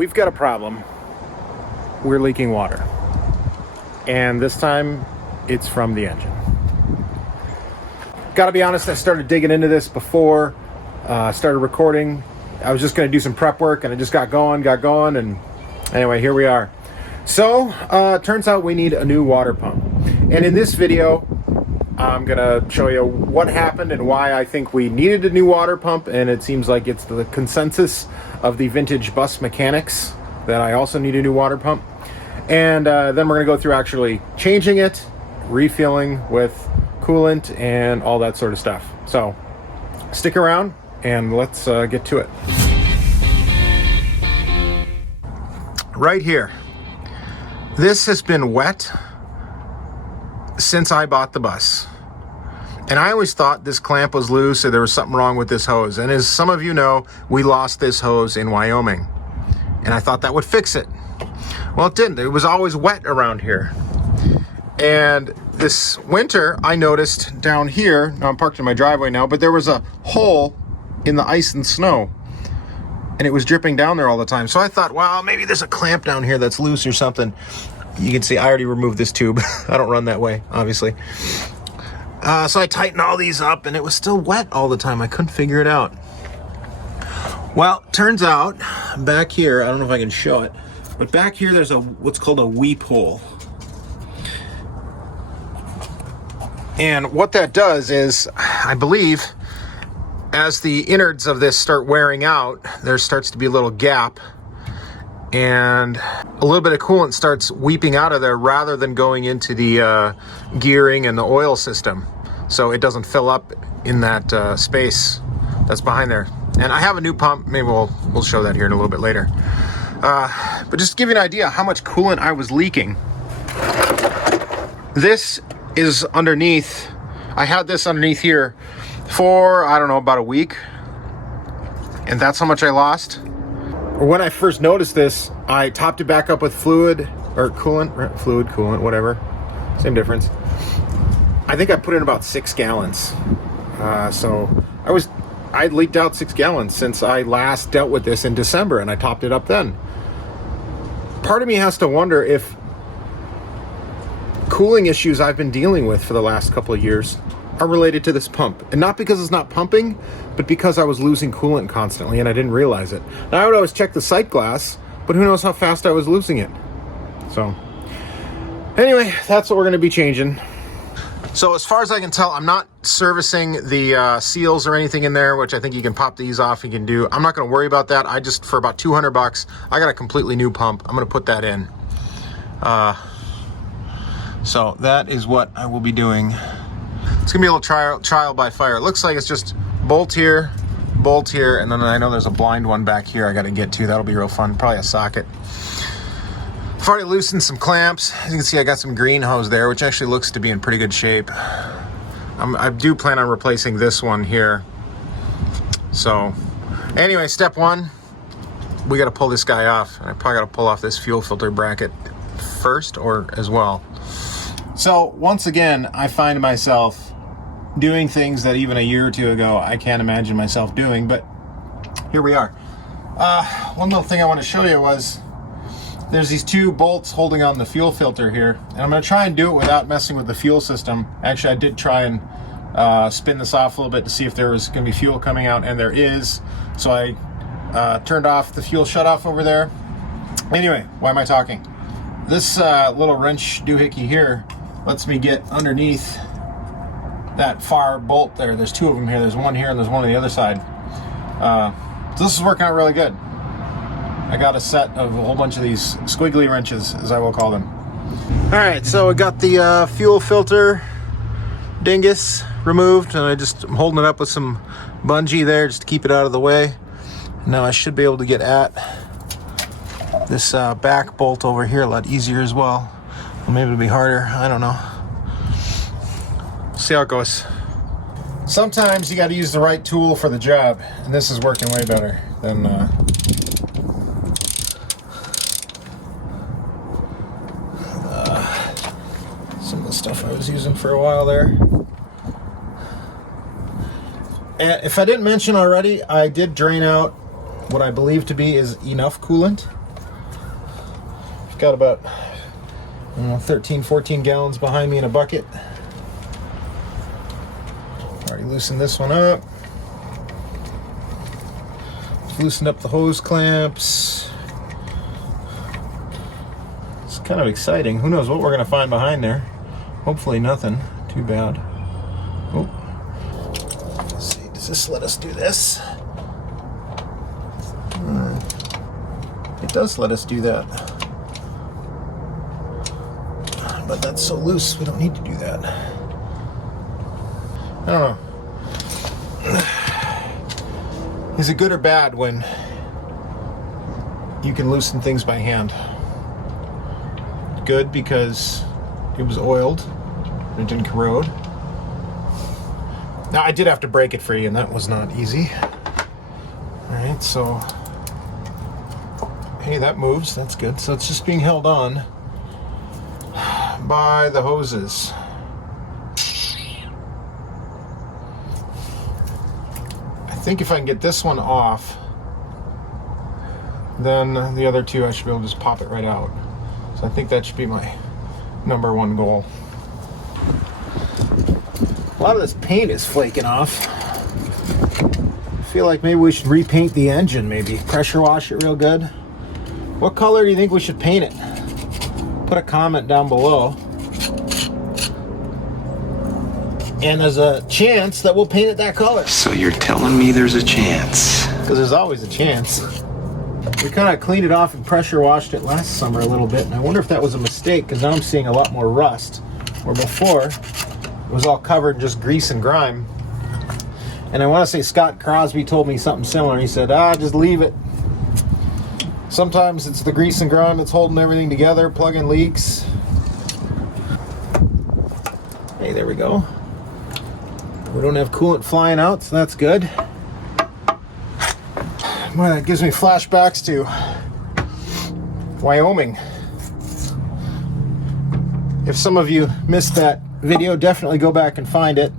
we've got a problem. We're leaking water. And this time, it's from the engine. Gotta be honest, I started digging into this before I started recording. I was just gonna do some prep work, and I just got going, and anyway, here we are. So, turns out we need a new water pump. And in this video, I'm gonna show you what happened and why I think we needed a new water pump, and it seems like it's the consensus of the vintage bus mechanics that I also need a new water pump. And then we're gonna go through actually changing it, refueling with coolant, and all that sort of stuff. So stick around and let's get to it. Right here. This has been wet since I bought the bus. And I always thought this clamp was loose or there was something wrong with this hose. And as some of you know, we lost this hose in Wyoming. And I thought that would fix it. Well, it didn't. It was always wet around here. And this winter, I noticed down here, now I'm parked in my driveway now, but there was a hole in the ice and snow. And it was dripping down there all the time. So I thought, well, maybe there's a clamp down here that's loose or something. You can see I already removed this tube. I don't run that way, obviously. So I tightened all these up, and it was still wet all the time. I couldn't figure it out. Well, turns out, back here, I don't know if I can show it, but back here there's what's called a weep hole. And what that does is, I believe, as the innards of this start wearing out, there starts to be a little gap, and a little bit of coolant starts weeping out of there rather than going into the gearing and the oil system. So it doesn't fill up in that space that's behind there. And I have a new pump. Maybe we'll show that here in a little bit later. But just to give you an idea how much coolant I was leaking. This is underneath. I had this underneath here for, I don't know, about a week. And that's how much I lost. When I first noticed this, I topped it back up with fluid, or coolant, fluid, coolant, whatever. Same difference. I think I put in about 6 gallons. So I'd leaked out 6 gallons since I last dealt with this in December, and I topped it up then. Part of me has to wonder if cooling issues I've been dealing with for the last couple of years are related to this pump. And not because it's not pumping, but because I was losing coolant constantly and I didn't realize it. Now I would always check the sight glass, but who knows how fast I was losing it. So anyway, that's what we're going to be changing. So as far as I can tell, I'm not servicing the seals or anything in there, which I think you can pop these off, you can do. I'm not going to worry about that. I just, for about $200, I got a completely new pump. I'm going to put that in. So that is what I will be doing. It's gonna be a little trial by fire. It looks like it's just bolt here, and then I know there's a blind one back here I gotta get to. That'll be real fun. Probably a socket. I've already loosened some clamps. As you can see, I got some green hose there, which actually looks to be in pretty good shape. I do plan on replacing this one here. So anyway, step one, we gotta pull this guy off. And I probably gotta pull off this fuel filter bracket first, or as well. So once again, I find myself doing things that even a year or two ago I can't imagine myself doing, but here we are. One little thing I want to show you was there's these 2 bolts holding on the fuel filter here, and I'm going to try and do it without messing with the fuel system. Actually, I did try and spin this off a little bit to see if there was going to be fuel coming out, and there is. So I turned off the fuel shutoff over there. Anyway, why am I talking? This little wrench doohickey here lets me get underneath that far bolt there. There's 2 of them here. There's one here and there's one on the other side. So this is working out really good. I got a set of a whole bunch of these squiggly wrenches, as I will call them. All right, so I got the fuel filter dingus removed, and I'm holding it up with some bungee there just to keep it out of the way. Now I should be able to get at this back bolt over here a lot easier as well. Or maybe it'll be harder, I don't know. See how it goes. Sometimes you got to use the right tool for the job, and this is working way better than some of the stuff I was using for a while there. If I didn't mention already, I did drain out what I believe to be is enough coolant. got about 13, 14 gallons behind me in a bucket. Already loosened this one up. Loosened up the hose clamps. It's kind of exciting. Who knows what we're going to find behind there. Hopefully nothing too bad. Oh. Let's see, does this let us do this? It does let us do that. But that's so loose, we don't need to do that. I don't know. Is it good or bad when you can loosen things by hand? Good because it was oiled and it didn't corrode. Now I did have to break it free and that was not easy. Alright, so hey, that moves, that's good. So it's just being held on by the hoses. I think if I can get this one off, then the other two I should be able to just pop it right out. So I think that should be my #1 goal. A lot of this paint is flaking off. I feel like maybe we should repaint the engine, maybe pressure wash it real good. What color do you think we should paint it? Put a comment down below. And there's a chance that we'll paint it that color. So you're telling me there's a chance? Because there's always a chance. We kind of cleaned it off and pressure washed it last summer a little bit, and I wonder if that was a mistake, because now I'm seeing a lot more rust, where before it was all covered in just grease and grime. And I want to say Scott Crosby told me something similar. He said, just leave it. Sometimes it's the grease and grime that's holding everything together, plugging leaks. Hey, there we go. We don't have coolant flying out, so that's good. Boy, that gives me flashbacks to Wyoming. If some of you missed that video, definitely go back and find it.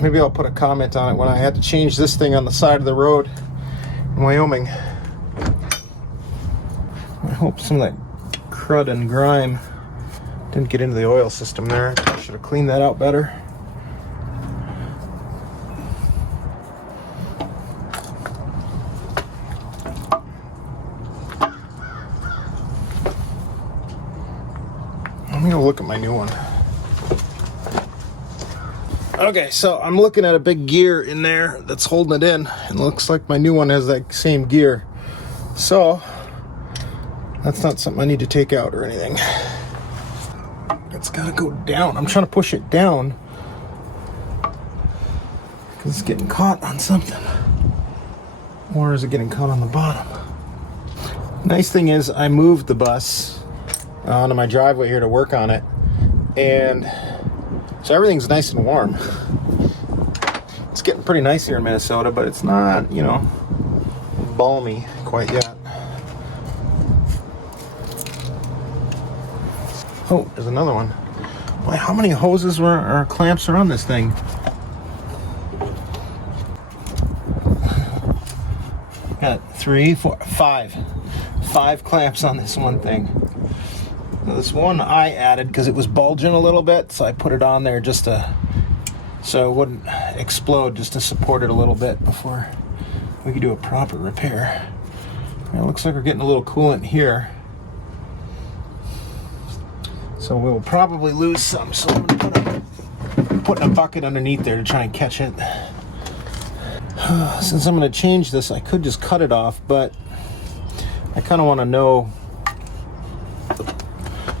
Maybe I'll put a comment on it when I had to change this thing on the side of the road in Wyoming. I hope some of that crud and grime didn't get into the oil system there. I should have cleaned that out better. I'm gonna look at my new one. Okay, so I'm looking at a big gear in there that's holding it in. It looks like my new one has that same gear. So, that's not something I need to take out or anything. It's gotta go down. I'm trying to push it down because it's getting caught on something. Or is it getting caught on the bottom? Nice thing is I moved the bus onto my driveway here to work on it, and so everything's nice and warm. It's getting pretty nice here in Minnesota, but it's not, balmy quite yet. Oh, there's another one. Boy, how many hoses or clamps are on this thing? Got 3, 4, 5. 5 clamps on this one thing. Now, this one I added because it was bulging a little bit, so I put it on there just so it wouldn't explode, just to support it a little bit before we could do a proper repair. Now, it looks like we're getting a little coolant here, so we'll probably lose some. So I'm putting a bucket underneath there to try and catch it. Since I'm going to change this, I could just cut it off, but I kind of want to know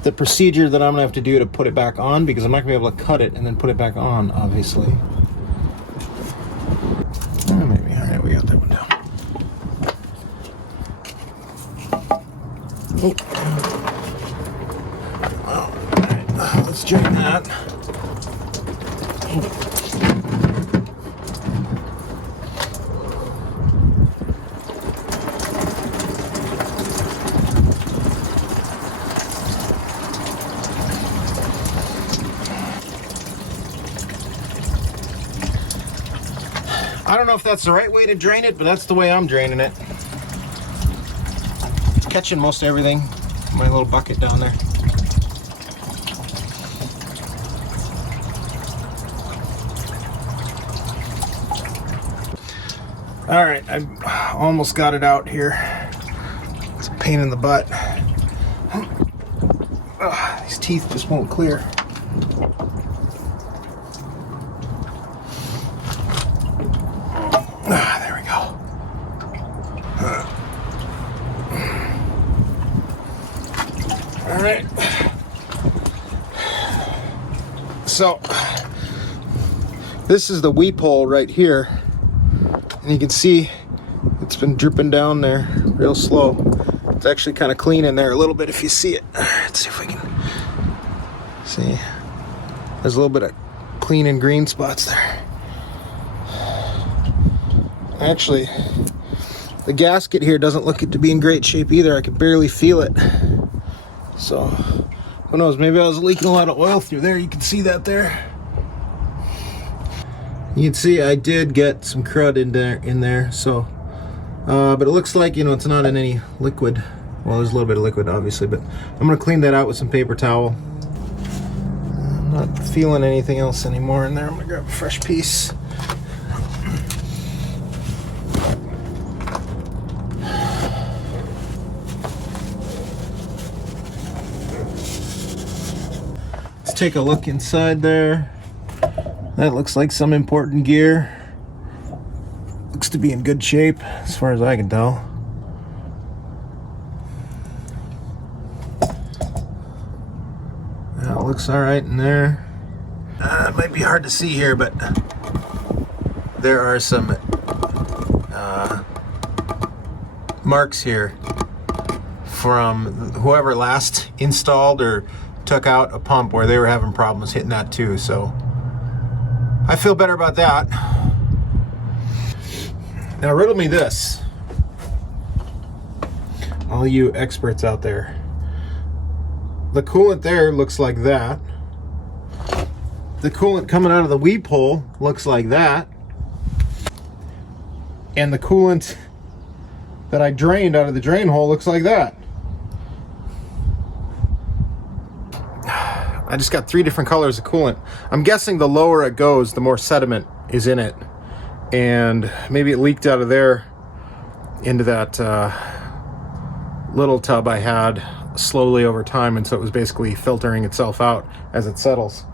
the procedure that I'm going to have to do to put it back on, because I'm not going to be able to cut it and then put it back on, obviously. Maybe. All right, we got that one down. Oh. All right, let's check that. I don't know if that's the right way to drain it, but that's the way I'm draining it. It's catching most everything. my little bucket down there. All right, I almost got it out here. It's a pain in the butt. Ugh, these teeth just won't clear. There we go. All right. So this is the weep hole right here. And you can see it's been dripping down there real slow. It's actually kind of clean in there a little bit if you see it. Let's see if we can see. There's a little bit of clean and green spots there. Actually, the gasket here doesn't look it to be in great shape either. I can barely feel it. So, who knows? Maybe I was leaking a lot of oil through there. You can see that there. You can see I did get some crud in there, so but it looks like, you know, it's not in any liquid. Well, there's a little bit of liquid obviously, but I'm gonna clean that out with some paper towel. I'm not feeling anything else anymore in there. I'm gonna grab a fresh piece. Let's take a look inside there. That looks like some important gear. Looks to be in good shape as far as I can tell. That looks all right in there. It might be hard to see here, but there are some marks here from whoever last installed or took out a pump where they were having problems hitting that too. So I feel better about that. Now riddle me this, all you experts out there. The coolant there looks like that. The coolant coming out of the weep hole looks like that. And the coolant that I drained out of the drain hole looks like that. I just got 3 different colors of coolant. I'm guessing the lower it goes, the more sediment is in it. And maybe it leaked out of there into that little tub I had slowly over time, and so it was basically filtering itself out as it settles.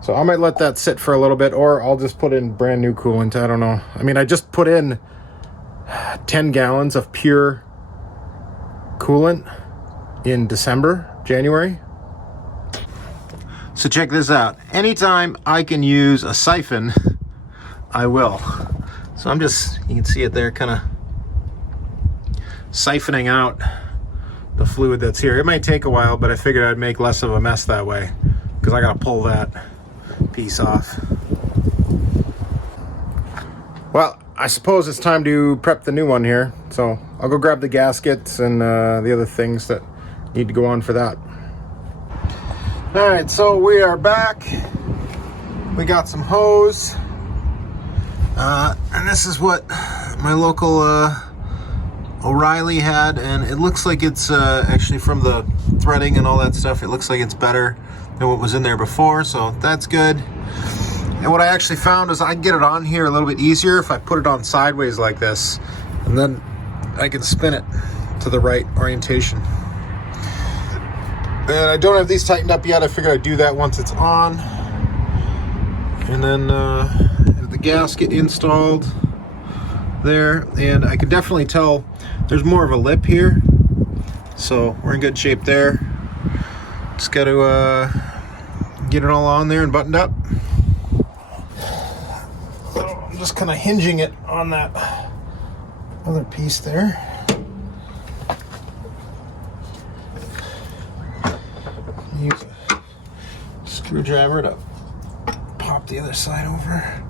So I might let that sit for a little bit, or I'll just put in brand new coolant. I don't know. I mean, I just put in 10 gallons of pure coolant in January. So check this out. Anytime I can use a siphon, I will. So I'm just, you can see it there, kind of siphoning out the fluid that's here. It might take a while, but I figured I'd make less of a mess that way because I gotta pull that piece off. Well, I suppose it's time to prep the new one here. So I'll go grab the gaskets and the other things that need to go on for that. All right, so we are back. We got some hose. And this is what my local O'Reilly had, and it looks like it's actually, from the threading and all that stuff, it looks like it's better than what was in there before, so that's good. And what I actually found is I can get it on here a little bit easier if I put it on sideways like this, and then I can spin it to the right orientation. And I don't have these tightened up yet. I figured I'd do that once it's on. And then the gasket installed there, and I can definitely tell there's more of a lip here, so we're in good shape there. Just got to get it all on there and buttoned up. So I'm just kind of hinging it on that other piece there. Use a screwdriver to pop the other side over.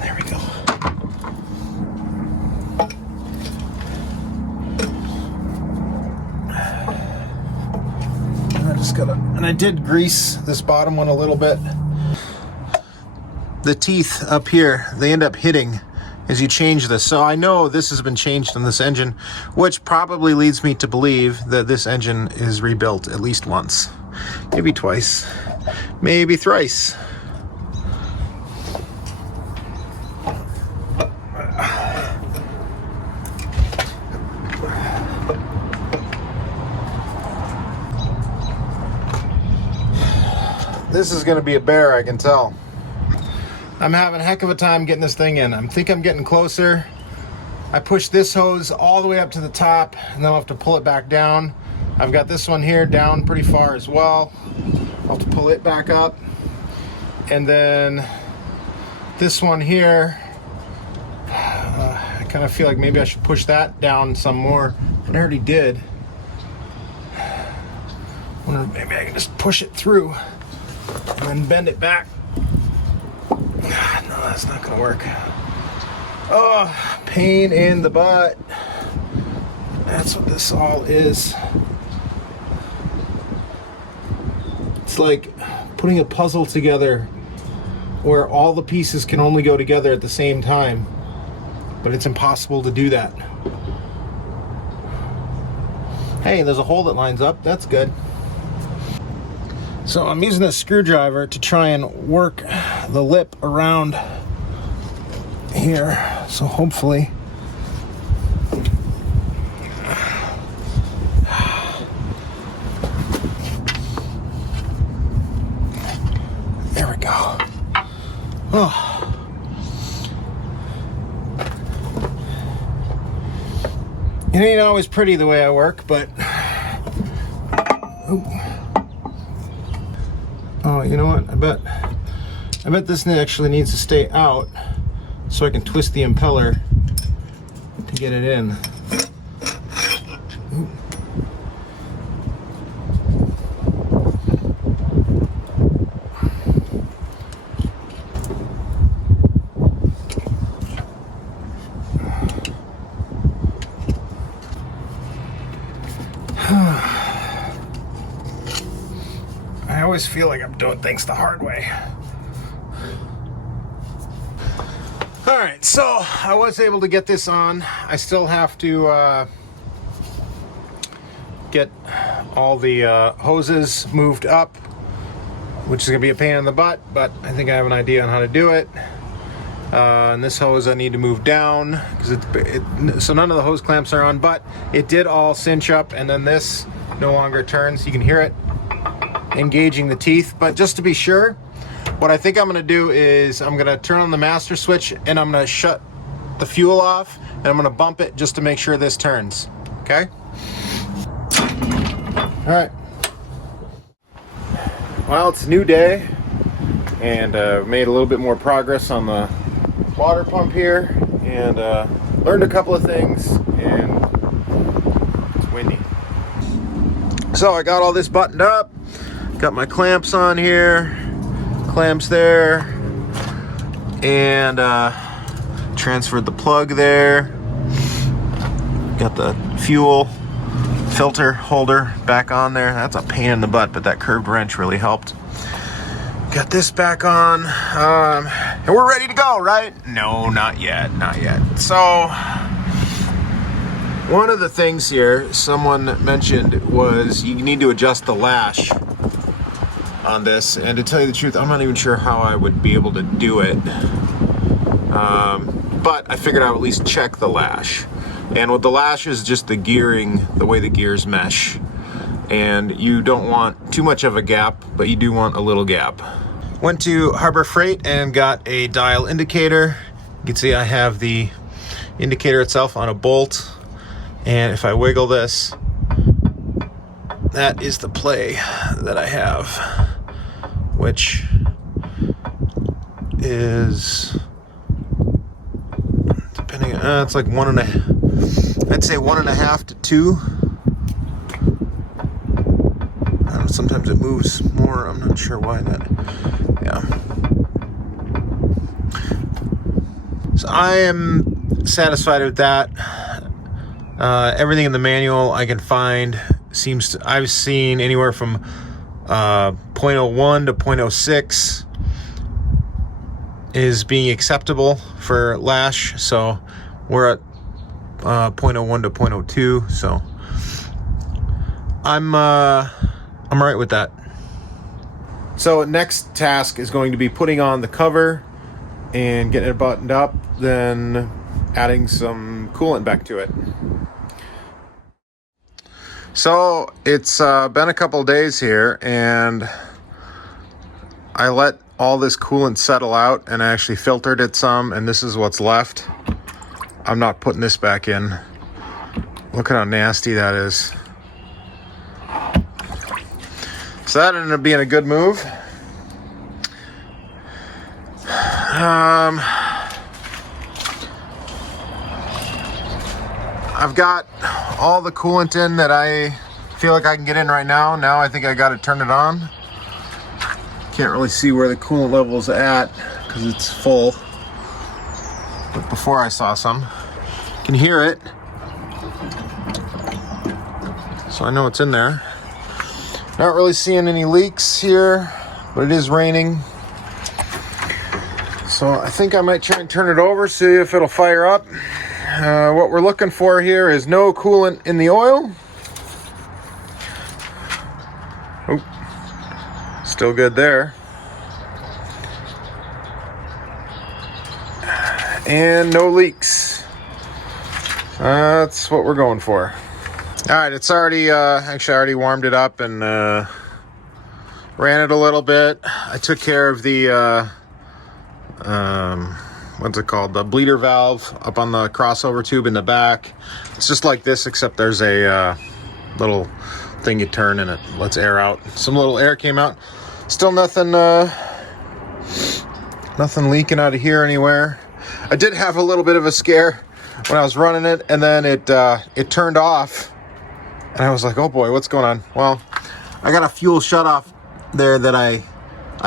There we go. And I just gotta, and I did grease this bottom one a little bit. The teeth up here, they end up hitting is you change this. So I know this has been changed on this engine, which probably leads me to believe that this engine is rebuilt at least once, maybe twice, maybe thrice. This is going to be a bear, I can tell. I'm having a heck of a time getting this thing in. I think I'm getting closer. I push this hose all the way up to the top, and then I'll have to pull it back down. I've got this one here down pretty far as well. I'll have to pull it back up. And then this one here, I kind of feel like maybe I should push that down some more. I already did. I wonder if maybe I can just push it through and then bend it back. No, that's not gonna work. Oh, pain in the butt. That's what this all is. It's like putting a puzzle together where all the pieces can only go together at the same time, but it's impossible to do that. Hey, there's a hole that lines up. That's good. So I'm using a screwdriver to try and work the lip around here. So hopefully there we go. Oh. It ain't always pretty the way I work, but oh, you know what? I bet this actually needs to stay out so I can twist the impeller to get it in. I always feel like I'm doing things the hard way. All right, so I was able to get this on. I still have to get all the hoses moved up, which is gonna be a pain in the butt, but I think I have an idea on how to do it. And this hose I need to move down because so none of the hose clamps are on, but it did all cinch up, and then this no longer turns. You can hear it engaging the teeth. But just to be sure, what I think I'm going to do is I'm going to turn on the master switch and I'm going to shut the fuel off, and I'm going to bump it just to make sure this turns. Okay? All right. Well, it's a new day, and made a little bit more progress on the water pump here, and learned a couple of things, and it's windy. So I got all this buttoned up. Got my clamps on here, clamps there, and transferred the plug there. Got the fuel filter holder back on there. That's a pain in the butt, but that curved wrench really helped. Got this back on, and we're ready to go, right? No, not yet, not yet. So, one of the things here someone mentioned was you need to adjust the lash on this, and to tell you the truth, I'm not even sure how I would be able to do it, but I figured I would at least check the lash. And with the lash is just the gearing, the way the gears mesh, and you don't want too much of a gap, but you do want a little gap. Went to Harbor Freight and got a dial indicator. You can see I have the indicator itself on a bolt, and if I wiggle this, that is the play that I have, which is, depending, it's like I'd say 1.5 to 2. I don't know, sometimes it moves more. I'm not sure why that, yeah. So I am satisfied with that. Everything in the manual I can find seems to, I've seen anywhere from 0.01 to 0.06 is being acceptable for lash, so we're at 0.01 to 0.02, so I'm all right with that. So next task is going to be putting on the cover and getting it buttoned up, then adding some coolant back to it. So it's been a couple of days here, and I let all this coolant settle out and I actually filtered it some, and this is what's left. I'm not putting this back in. Look at how nasty that is. So that ended up being a good move. I've got all the coolant in that I feel like I can get in right now. Now I think I got to turn it on. Can't really see where the coolant level is at because it's full. But before I saw some, I can hear it. So I know it's in there. Not really seeing any leaks here, but it is raining. So I think I might try and turn it over, see if it'll fire up. What we're looking for here is no coolant in the oil. Oh, still good there. And no leaks. That's what we're going for. All right, it's already, actually I already warmed it up and ran it a little bit. I took care of the, what's it called? The bleeder valve up on the crossover tube in the back. It's just like this, except there's a little thing you turn and it lets air out. Some little air came out. Still nothing, nothing leaking out of here anywhere. I did have a little bit of a scare when I was running it, and then it turned off. And I was like, oh boy, what's going on? Well, I got a fuel shutoff there that I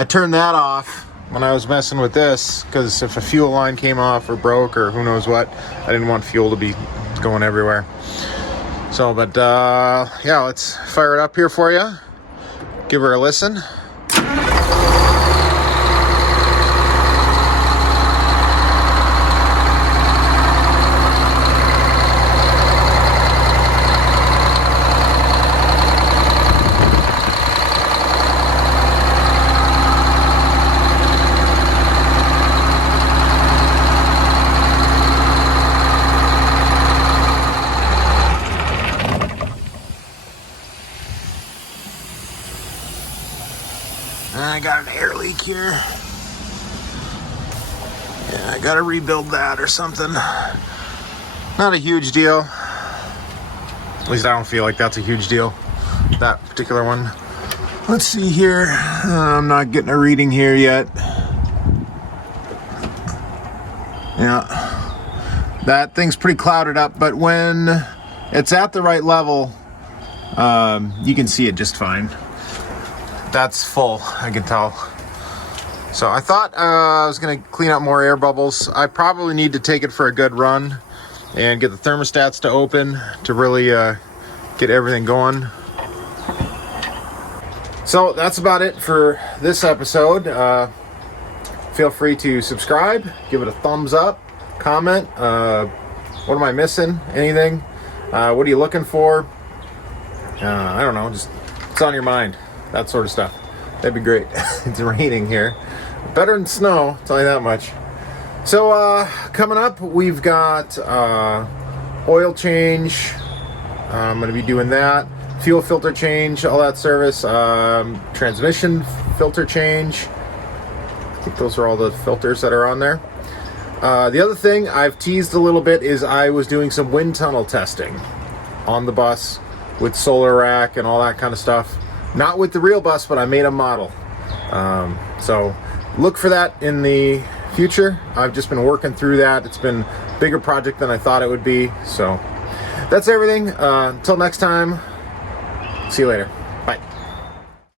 turned that off when I was messing with this, because if a fuel line came off or broke or who knows what, I didn't want fuel to be going everywhere. So, but yeah, let's fire it up here for you. Give her a listen. I got an air leak here. Yeah, I gotta rebuild that or something. Not a huge deal. At least I don't feel like that's a huge deal, that particular one. Let's see here. I'm not getting a reading here yet. Yeah, that thing's pretty clouded up, but when it's at the right level, you can see it just fine. That's full, I can tell. So I thought I was gonna clean up more air bubbles. I probably need to take it for a good run and get the thermostats to open to really get everything going. So that's about it for this episode. Feel free to subscribe, give it a thumbs up, comment. What am I missing? Anything? What are you looking for? I don't know, just what's on your mind. That sort of stuff. That'd be great. It's raining here. Better than snow, I'll tell you that much. So coming up, we've got oil change. I'm going to be doing that. Fuel filter change, all that service. Transmission filter change. I think those are all the filters that are on there. The other thing I've teased a little bit is I was doing some wind tunnel testing on the bus with solar rack and all that kind of stuff. Not with the real bus, but I made a model. So look for that in the future. I've just been working through that. It's been a bigger project than I thought it would be. So that's everything. Until next time, see you later.